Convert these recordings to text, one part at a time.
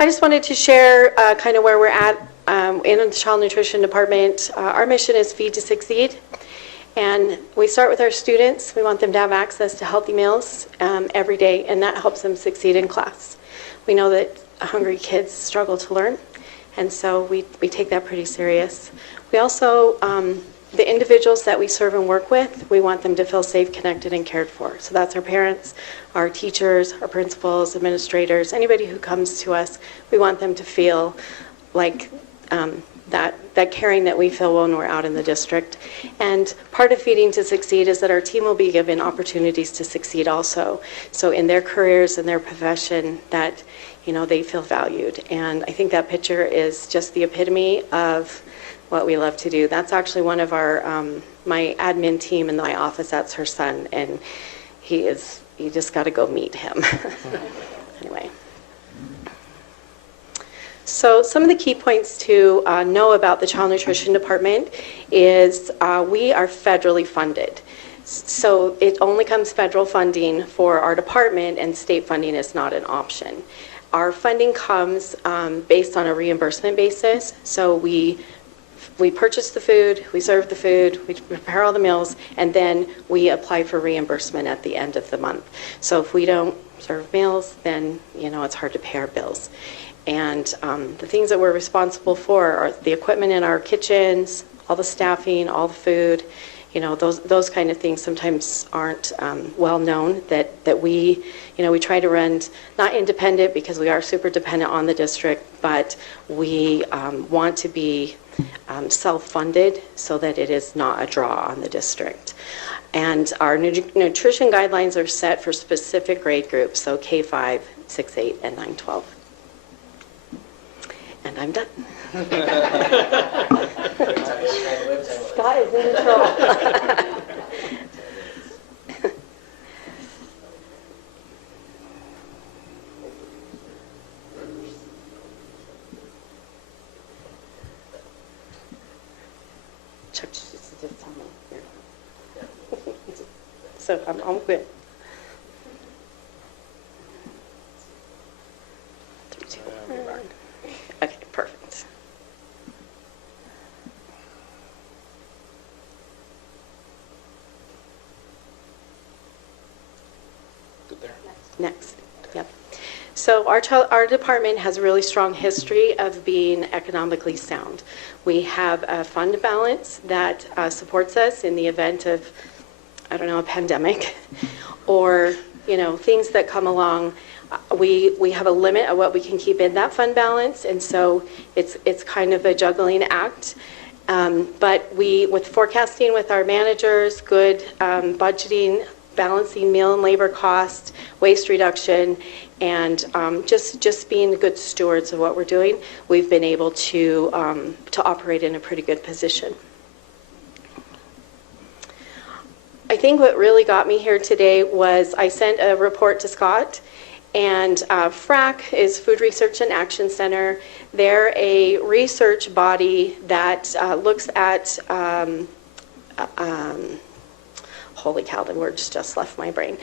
I just wanted to share kind of where we're at in the Child Nutrition Department. Our mission is Feed to Succeed. And we start with our students. We want them to have access to healthy meals every day, and that helps them succeed in class. We know that hungry kids struggle to learn, and so we take that pretty serious. We also, the individuals that we serve and work with, we want them to feel safe, connected, and cared for. So that's our parents, our teachers, our principals, administrators, anybody who comes to us. We want them to feel like that caring that we feel when we're out in the district. And part of Feeding to Succeed is that our team will be given opportunities to succeed also. So in their careers and their profession, that they feel valued. And I think that picture is just the epitome of what we love to do. That's actually one of our my admin team in my office. That's her son, and you just got to go meet him. Anyway. So some of the key points to know about the Child Nutrition Department is we are federally funded. So it only comes federal funding for our department, and state funding is not an option. Our funding comes based on a reimbursement basis. So we purchase the food, we serve the food, we prepare all the meals, and then we apply for reimbursement at the end of the month. So if we don't serve meals, then it's hard to pay our bills. And the things that we're responsible for are the equipment in our kitchens, all the staffing, all the food, those kind of things sometimes aren't well known, that we try to run not independent because we are super dependent on the district, but we want to be self-funded so that it is not a draw on the district. And our nutrition guidelines are set for specific grade groups, so K-5, 6-8, and 9-12. And I'm done. Scott is in control. Chuck, just tell me. So I'm good. 3, 2, 1. Okay, perfect. Good there. Next. Yep. So our department has a really strong history of being economically sound. We have a fund balance that supports us in the event of, a pandemic or, things that come along. We have a limit of what we can keep in that fund balance, and so it's kind of a juggling act. But with forecasting with our managers, good budgeting, balancing meal and labor cost, waste reduction, and just being good stewards of what we're doing, we've been able to operate in a pretty good position. I think what really got me here today was I sent a report to Scott, and Frack is Food Research and Action Center. They're a research body that looks at, holy cow, the words just left my brain,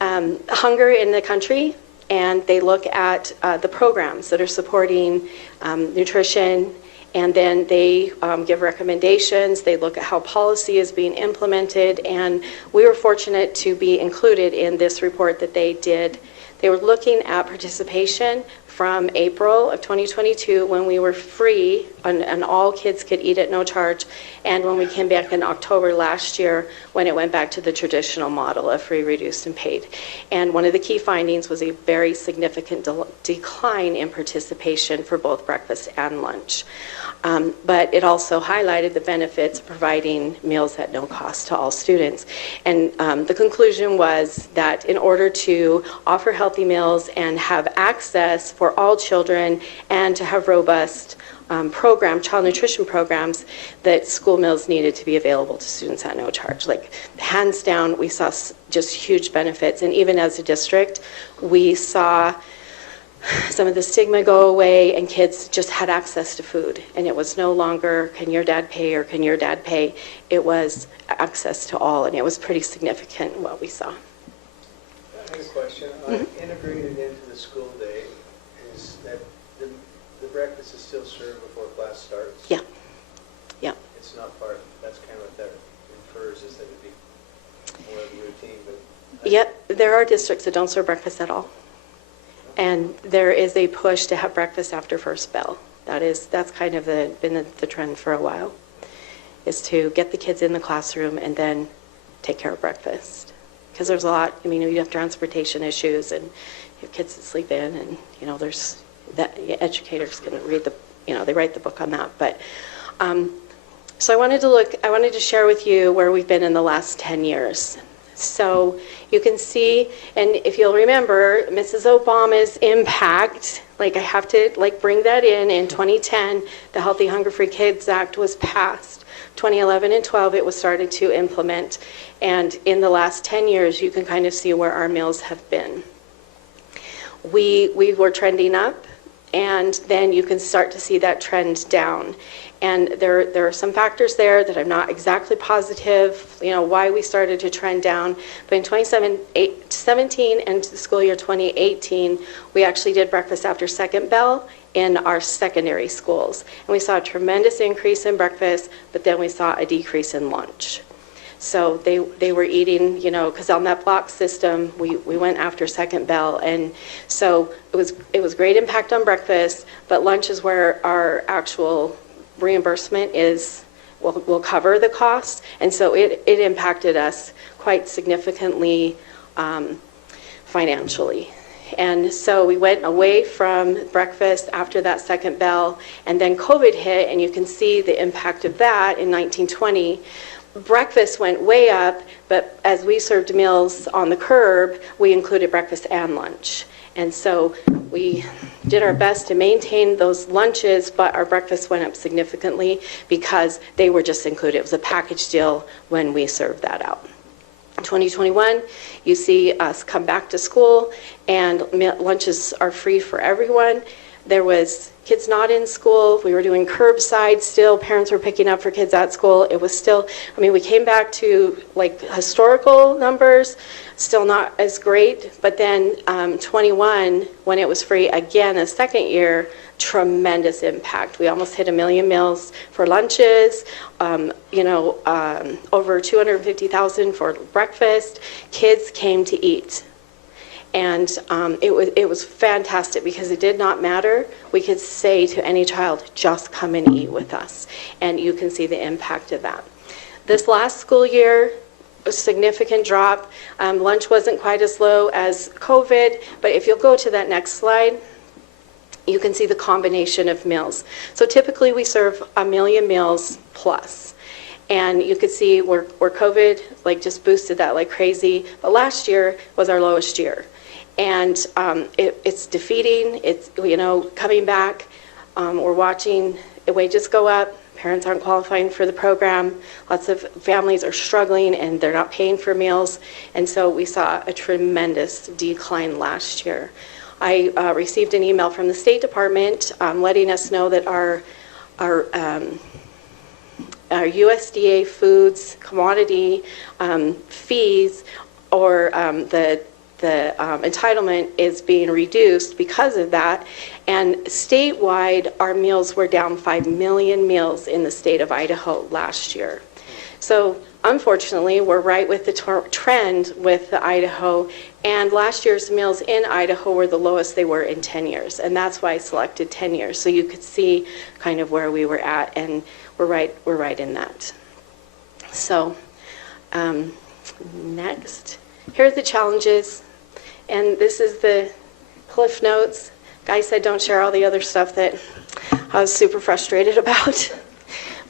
hunger in the country, and they look at the programs that are supporting nutrition, and then they give recommendations. They look at how policy is being implemented, and we were fortunate to be included in this report that they did. They were looking at participation from April of 2022 when we were free and all kids could eat at no charge, and when we came back in October last year when it went back to the traditional model of free, reduced, and paid. And one of the key findings was a very significant decline in participation for both breakfast and lunch. But it also highlighted the benefits of providing meals at no cost to all students. And the conclusion was that in order to offer healthy meals and have access for all children and to have robust child nutrition programs, that school meals needed to be available to students at no charge. Like, hands down, we saw just huge benefits. And even as a district, we saw some of the stigma go away, and kids just had access to food. And it was no longer, can your dad pay or can your dad pay? It was access to all, and it was pretty significant what we saw. I have a question. Integrated into the school day is that the The breakfast is still served before class starts? Yeah. Yeah. It's not part, that's kind of what that infers, is that it'd be more of a routine, but... Yep, there are districts that don't serve breakfast at all. And there is a push to have breakfast after first bell. That's kind of been the trend for a while, is to get the kids in the classroom and then take care of breakfast. Because there's a lot, I mean, you have transportation issues and you have kids that sleep in, and, you know, there's that educators can read the, you know, they write the book on that. But so I wanted to share with you where we've been in the last 10 years. So you can see, and if you'll remember, Mrs. Obama's impact, like I have to like bring that in 2010, the Healthy Hunger-Free Kids Act was passed. 2011 and 12, it was started to implement. And in the last 10 years, you can kind of see where our meals have been. We were trending up, and then you can start to see that trend down. And there are some factors there that I'm not exactly positive, you know, why we started to trend down. But in 2017 and the school year 2018, we actually did breakfast after second bell in our secondary schools. And we saw a tremendous increase in breakfast, but then we saw a decrease in lunch. So they were eating, you know, because on that block system, we went after second bell. And so it was great impact on breakfast, but lunch is where our actual reimbursement will cover the costs, and so it impacted us quite significantly financially. And so we went away from breakfast after that second bell, and then COVID hit, and you can see the impact of that in 1920. Breakfast went way up, but as we served meals on the curb, we included breakfast and lunch. And so we did our best to maintain those lunches, but our breakfast went up significantly because they were just included. It was a package deal when we served that out. In 2021, you see us come back to school, and lunches are free for everyone. There was kids not in school. We were doing curbside still. Parents were picking up for kids at school. It was still, I mean, we came back to like historical numbers, still not as great. But then 21, when it was free again, a second year, tremendous impact. We almost hit 1 million meals for lunches, over 250,000 for breakfast. Kids came to eat. And it was fantastic because it did not matter. We could say to any child, just come and eat with us. And you can see the impact of that. This last school year, a significant drop. Lunch wasn't quite as low as COVID, but if you'll go to that next slide, you can see the combination of meals. So typically we serve 1 million meals plus. And you could see where COVID like just boosted that like crazy. But last year was our lowest year. And it's defeating, it's, you know, coming back. We're watching wages go up. Parents aren't qualifying for the program. Lots of families are struggling and they're not paying for meals. And so we saw a tremendous decline last year. I received an email from the State Department letting us know that our USDA foods commodity fees, or the entitlement, is being reduced because of that. And statewide, our meals were down 5 million meals in the state of Idaho last year. So unfortunately, we're right with the trend with the Idaho, and last year's meals in Idaho were the lowest they were in 10 years, and that's why I selected 10 years, so you could see kind of where we were at, and we're right in that. So next, here are the challenges, and this is the Cliff Notes. Guy said don't share all the other stuff that I was super frustrated about.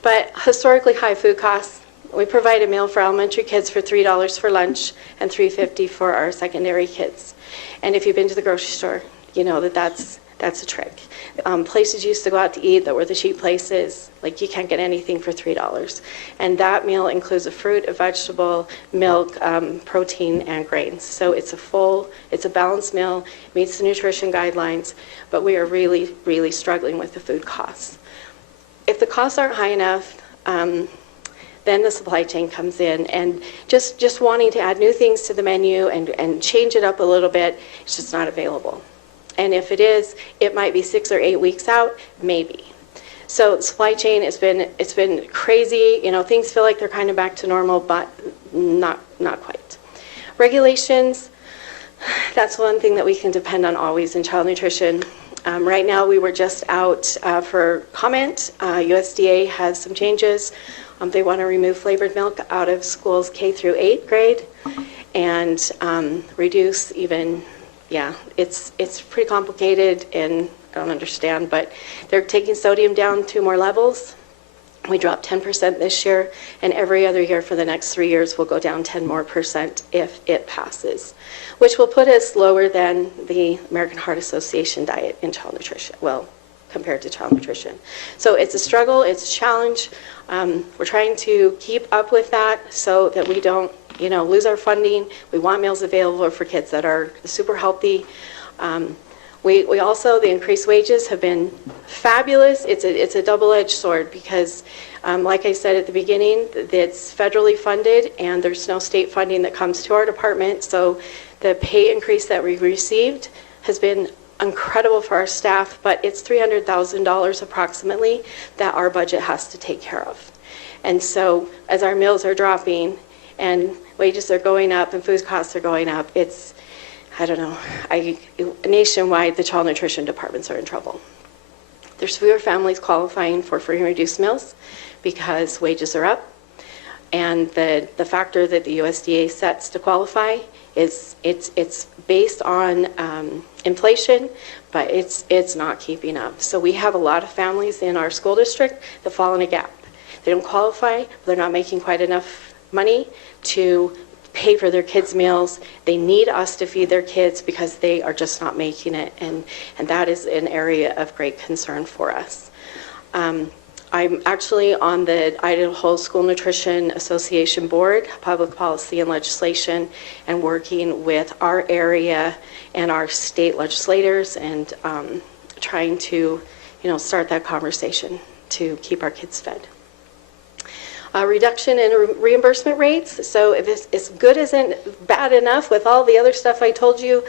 But historically high food costs. We provide a meal for elementary kids for $3 for lunch and $3.50 for our secondary kids. And if you've been to the grocery store, you know that that's a trick. Places used to go out to eat that were the cheap places, like you can't get anything for $3. And that meal includes a fruit, a vegetable, milk, protein, and grains. So it's a balanced meal, meets the nutrition guidelines, but we are really, really struggling with the food costs. If the costs aren't high enough, then the supply chain comes in, and just wanting to add new things to the menu and change it up a little bit, it's just not available. And if it is, it might be 6 or 8 weeks out, maybe. So the supply chain it's been crazy. Things feel like they're kind of back to normal, but not quite. Regulations, that's one thing that we can depend on always in child nutrition. Right now, we were just out for comment. USDA has some changes. They want to remove flavored milk out of schools K through 8th grade and reduce even, it's pretty complicated and I don't understand, but they're taking sodium down 2 more levels. We dropped 10% this year, and every other year for the next 3 years we'll go down 10% more if it passes, which will put us lower than the American Heart Association diet in child nutrition, well, compared to child nutrition. So it's a struggle, it's a challenge. We're trying to keep up with that so that we don't, lose our funding. We want meals available for kids that are super healthy. We also, the increased wages have been fabulous. It's a double-edged sword because, like I said at the beginning, it's federally funded and there's no state funding that comes to our department. So the pay increase that we received has been incredible for our staff, but it's $300,000 approximately that our budget has to take care of. And so as our meals are dropping and wages are going up and food costs are going up, I don't know, nationwide, the child nutrition departments are in trouble. There's fewer families qualifying for free and reduced meals because wages are up. And the factor that the USDA sets to qualify is it's based on inflation, but it's not keeping up. So we have a lot of families in our school district that fall in a gap. They don't qualify, but they're not making quite enough money to pay for their kids' meals. They need us to feed their kids because they are just not making it, and that is an area of great concern for us. I'm actually on the Idaho School Nutrition Association Board, Public Policy and Legislation, and working with our area and our state legislators and trying to, start that conversation to keep our kids fed. Reduction in reimbursement rates. So if it's good isn't bad enough with all the other stuff I told you.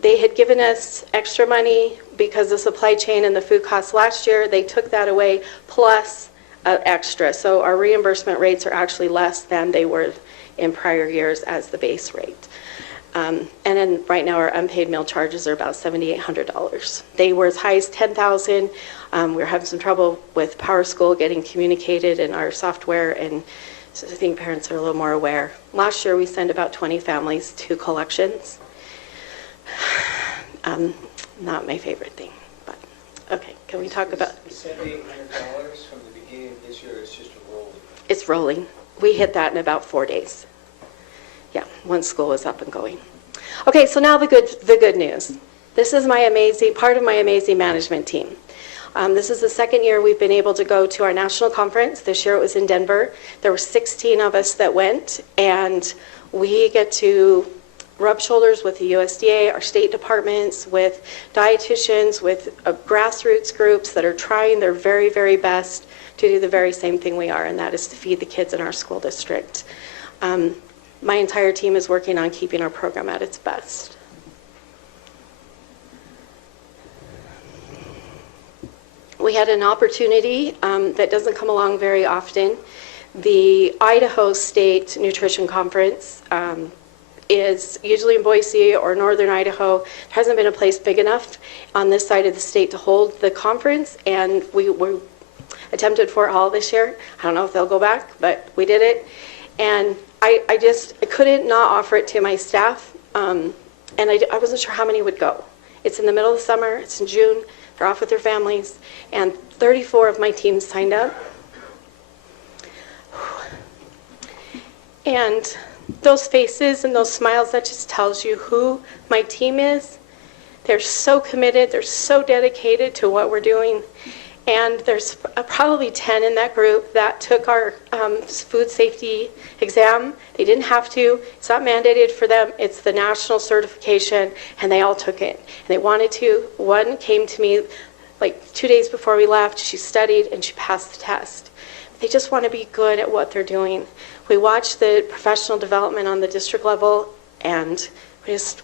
They had given us extra money because of supply chain and the food costs last year. They took that away plus extra. So our reimbursement rates are actually less than they were in prior years as the base rate. And then right now our unpaid meal charges are about $7,800. They were as high as $10,000. We're having some trouble with PowerSchool getting communicated in our software, and so I think parents are a little more aware. Last year we sent about 20 families to collections. Not my favorite thing, but okay. Can we talk about? $7,800 from the beginning of this year. It's just rolling. It's rolling. We hit that in about 4 days. Yeah, once school was up and going. Okay, so now the good news. This is part of my amazing management team. This is the second year we've been able to go to our national conference. This year it was in Denver. There were 16 of us that went, and we get to rub shoulders with the USDA, our state departments, with dietitians, with grassroots groups that are trying their very, very best to do the very same thing we are, and that is to feed the kids in our school district. My entire team is working on keeping our program at its best. We had an opportunity that doesn't come along very often. The Idaho State Nutrition Conference is usually in Boise or northern Idaho. There hasn't been a place big enough on this side of the state to hold the conference, and we attempted Fort Hall this year. I don't know if they'll go back, but we did it. And I couldn't not offer it to my staff, and I wasn't sure how many would go. It's in the middle of the summer, it's in June, they're off with their families, and 34 of my team signed up. And those faces and those smiles, that just tells you who my team is. They're so committed, they're so dedicated to what we're doing. And there's probably 10 in that group that took our food safety exam. They didn't have to. It's not mandated for them. It's the national certification, and they all took it. And they wanted to. One came to me like 2 days before we left. She studied, and she passed the test. They just want to be good at what they're doing. We watched the professional development on the district level, and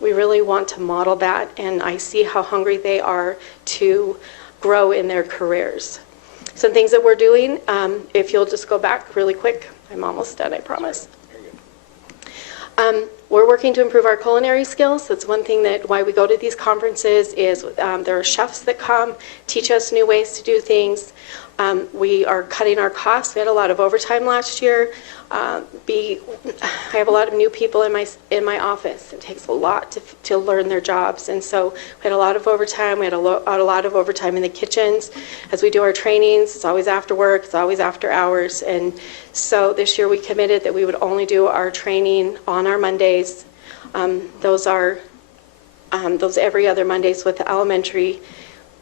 We really want to model that, and I see how hungry they are to grow in their careers. Some things that we're doing, if you'll just go back really quick, I'm almost done, I promise. We're working to improve our culinary skills. That's one thing that why we go to these conferences is there are chefs that come, teach us new ways to do things. We are cutting our costs. We had a lot of overtime last year. I have a lot of new people in my office. It takes a lot to learn their jobs, and so we had a lot of overtime. We had a lot of overtime in the kitchens as we do our trainings. It's always after work. It's always after hours, and so this year we committed that we would only do our training on our Mondays. Those are those every other Mondays with the elementary.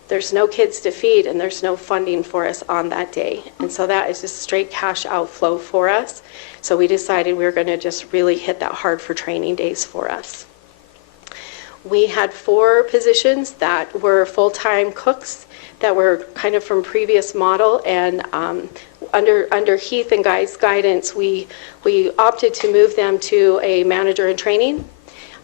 There's no kids to feed, and there's no funding for us on that day. And so that is just straight cash outflow for us. So we decided we were going to just really hit that hard for training days for us. We had 4 positions that were full-time cooks that were kind of from previous model, and under Heath and Guy's guidance, we opted to move them to a manager in training.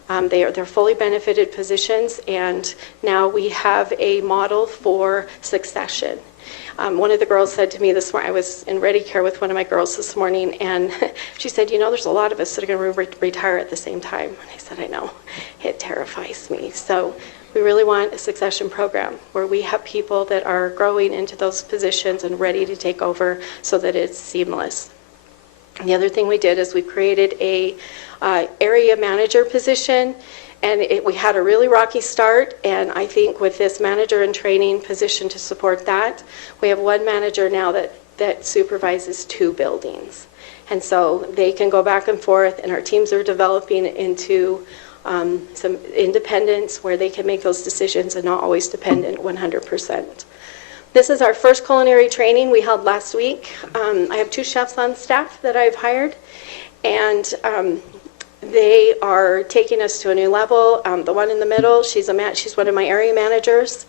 They're fully benefited positions, and now we have a model for succession. One of the girls said to me this morning, I was in Ready Care with one of my girls this morning, and she said, there's a lot of us that are going to retire at the same time. And I said, I know. It terrifies me. So we really want a succession program where we have people that are growing into those positions and ready to take over so that it's seamless. And the other thing we did is we created a area manager position, and we had a really rocky start, and I think with this manager in training position to support that, we have one manager now that supervises 2 buildings. And so they can go back and forth, and our teams are developing into some independence where they can make those decisions and not always dependent 100%. This is our first culinary training we held last week. I have 2 chefs on staff that I've hired, and they are taking us to a new level. The one in the middle, she's one of my area managers,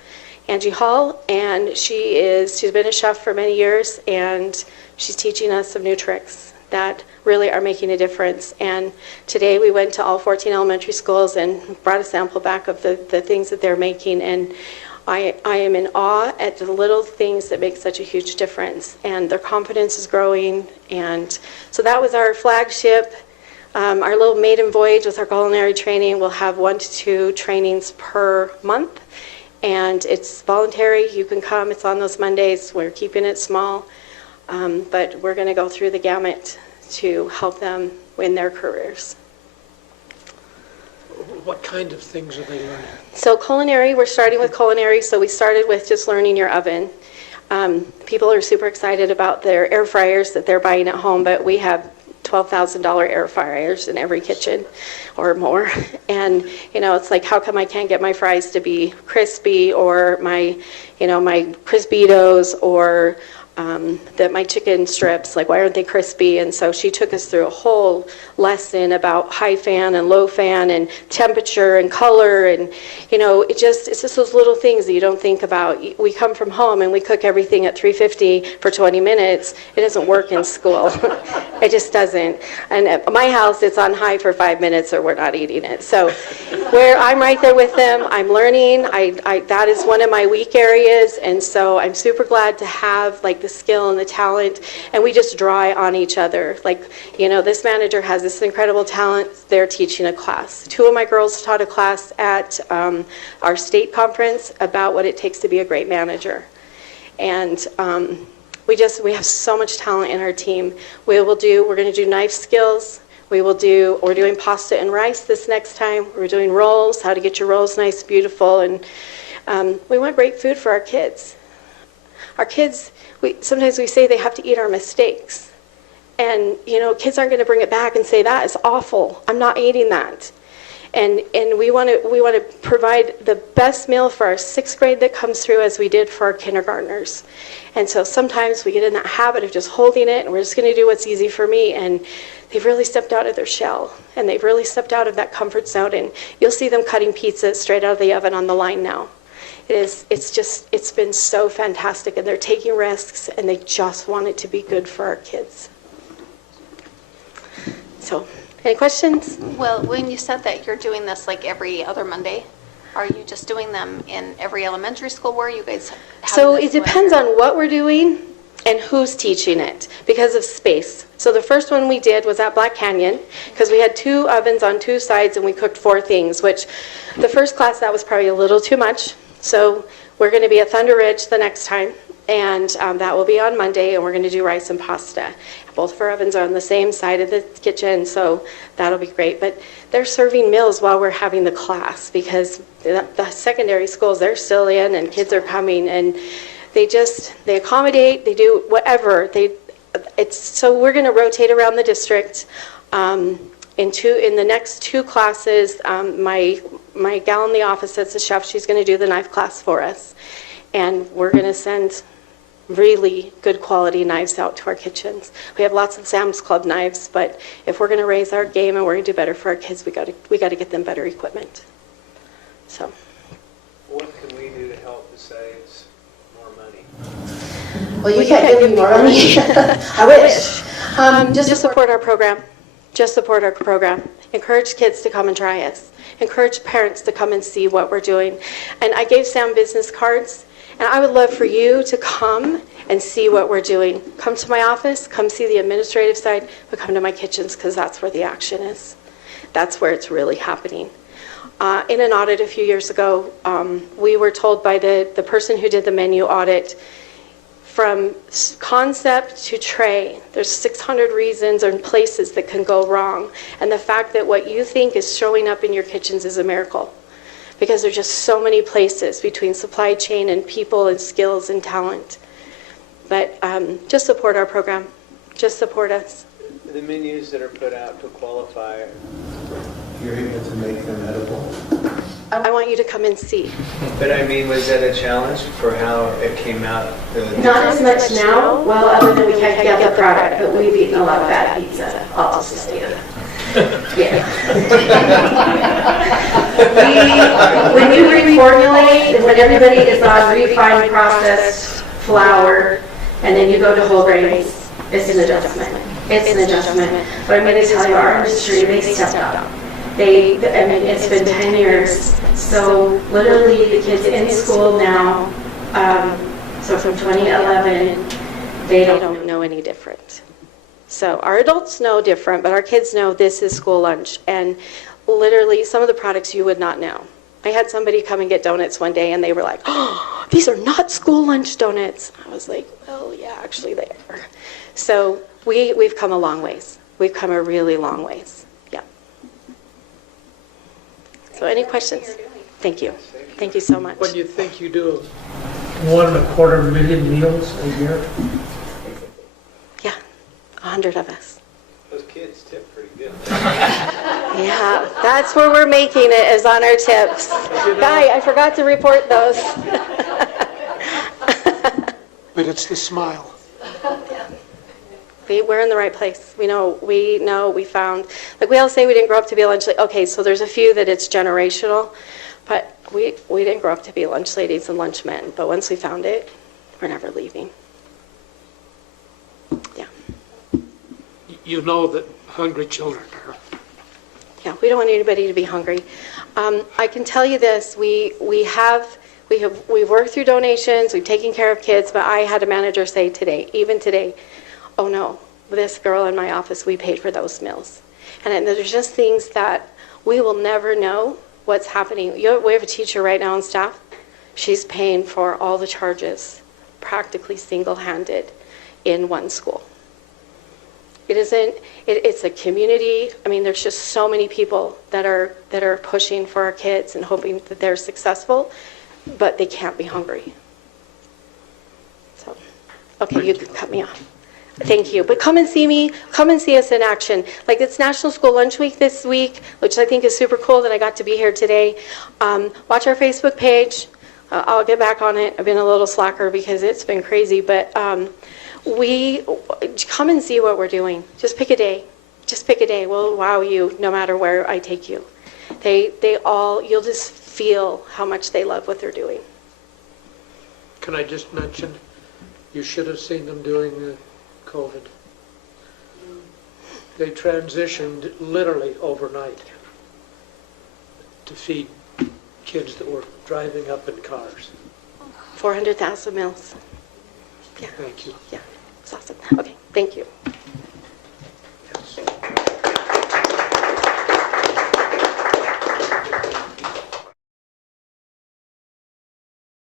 Angie Hall, and she's been a chef for many years, and she's teaching us some new tricks that really are making a difference. And today we went to all 14 elementary schools and brought a sample back of the things that they're making, and I am in awe at the little things that make such a huge difference, and their confidence is growing. And so that was our flagship. Our little maiden voyage with our culinary training. We'll have 1 to 2 trainings per month, and it's voluntary. You can come. It's on those Mondays. We're keeping it small, but we're going to go through the gamut to help them in their careers. What kind of things are they learning? So culinary, we're starting with culinary. So we started with just learning your oven. People are super excited about their air fryers that they're buying at home, but we have $12,000 air fryers in every kitchen or more. And, it's like, how come I can't get my fries to be crispy, or my Crispitos, or my chicken strips, like, why aren't they crispy? And so she took us through a whole lesson about high fan and low fan and temperature and color, and it's just those little things that you don't think about. We come from home and we cook everything at 350 for 20 minutes. It doesn't work in school. It just doesn't. And at my house, it's on high for 5 minutes or we're not eating it. So where I'm right there with them, I'm learning. That is one of my weak areas, and so I'm super glad to have the skill and the talent, and we just draw on each other. This manager has this incredible talent. They're teaching a class. 2 of my girls taught a class at our state conference about what it takes to be a great manager. And we have so much talent in our team. We're going to do knife skills. We're doing pasta and rice this next time. We're doing rolls, how to get your rolls nice, beautiful, and we want great food for our kids. Our kids, sometimes we say they have to eat our mistakes. And, kids aren't going to bring it back and say, that is awful. I'm not eating that. And we want to provide the best meal for our 6th grade that comes through as we did for our kindergartners. And so sometimes we get in that habit of just holding it, and we're just going to do what's easy for me. And they've really stepped out of their shell, and they've really stepped out of that comfort zone. And you'll see them cutting pizzas straight out of the oven on the line now. It's been so fantastic, and they're taking risks, and they just want it to be good for our kids. So Any questions? Well, when you said that you're doing this like every other Monday, are you just doing them in every elementary school? Where are you guys having So this it depends going? on what we're doing and who's teaching it because of space. So the first one we did was at Black Canyon because we had 2 ovens on 2 sides and we cooked 4 things, which the first class, that was probably a little too much. So we're going to be at Thunder Ridge the next time, and that will be on Monday, and we're going to do rice and pasta. Both of our ovens are on the same side of the kitchen, so that'll be great. But they're serving meals while we're having the class because the secondary schools, they're still in and kids are coming, and they accommodate, they do whatever. So we're going to rotate around the district. In the next 2 classes, my gal in the office that's the chef, she's going to do the knife class for us. And we're going to send really good quality knives out to our kitchens. We have lots of Sam's Club knives, but if we're going to raise our game and we're going to do better for our kids, we got to get them better equipment. So. What can we do to help besides more money? Well, you can't give me more money. I wish. Just support our program. Just support our program. Encourage kids to come and try us. Encourage parents to come and see what we're doing. And I gave Sam business cards, and I would love for you to come and see what we're doing. Come to my office, come see the administrative side, but come to my kitchens because that's where the action is. That's where it's really happening. In an audit a few years ago, we were told by the person who did the menu audit, from concept to tray, there's 600 reasons and places that can go wrong. And the fact that what you think is showing up in your kitchens is a miracle. Because there's just so many places between supply chain and people and skills and talent. But just support our program. Just support us. The menus that are put out to qualify, You're able to make them edible. I want you to come and see. but I mean, was that a challenge for how it came out? Not as much now, well, other than we can't get the product, but we've eaten a lot of bad pizza. I'll just say that. Yeah. When you reformulate, and when everybody is on refined processed flour, and then you go to whole grains, it's an adjustment. It's an adjustment. But I'm going to tell you, our industry, they stepped up. It's been 10 years. So literally the kids in school now, so from 2011, they don't know any different. So our adults know different, but our kids know this is school lunch. And literally some of the products you would not know. I had somebody come and get donuts one day and they were like, oh, these are not school lunch donuts. I was like, well, yeah, actually they are. So we've come a long ways. We've come a really long ways. Yeah. So any questions? Thank you. Thank you so much. What do you think you do? 1.25 million meals a year? Yeah, 100 of us. Those kids tip pretty good. Yeah, that's where we're making it, is on our tips. Guy, I forgot to report those. But it's the smile. We're in the right place. We know, we found, like we all say we didn't grow up to be a lunch lady. Okay, so there's a few that it's generational, but we didn't grow up to be lunch ladies and lunch men. But once we found it, we're never leaving. Yeah. You know that hungry children are. Yeah, we don't want anybody to be hungry. I can tell you this, we've worked through donations, we've taken care of kids, but I had a manager say today, even today, oh no, this girl in my office, we paid for those meals. And there's just things that we will never know what's happening. We have a teacher right now on staff. She's paying for all the charges, practically single-handed, in one school. It's a community. I mean, there's just so many people that are pushing for our kids and hoping that they're successful, but they can't be hungry. So, okay, you can cut me off. Thank you. But come and see me. Come and see us in action. Like, it's National School Lunch Week this week, which I think is super cool that I got to be here today. Watch our Facebook page. I'll get back on it. I've been a little slacker because it's been crazy, but we come and see what we're doing. Just pick a day. Just pick a day. We'll wow you no matter where I take you. You'll just feel how much they love what they're doing. Can I just mention, you should have seen them during the COVID. They transitioned literally overnight to feed kids that were driving up in cars. 400,000 meals. Yeah, Thank you. yeah, it's awesome. Okay, thank you.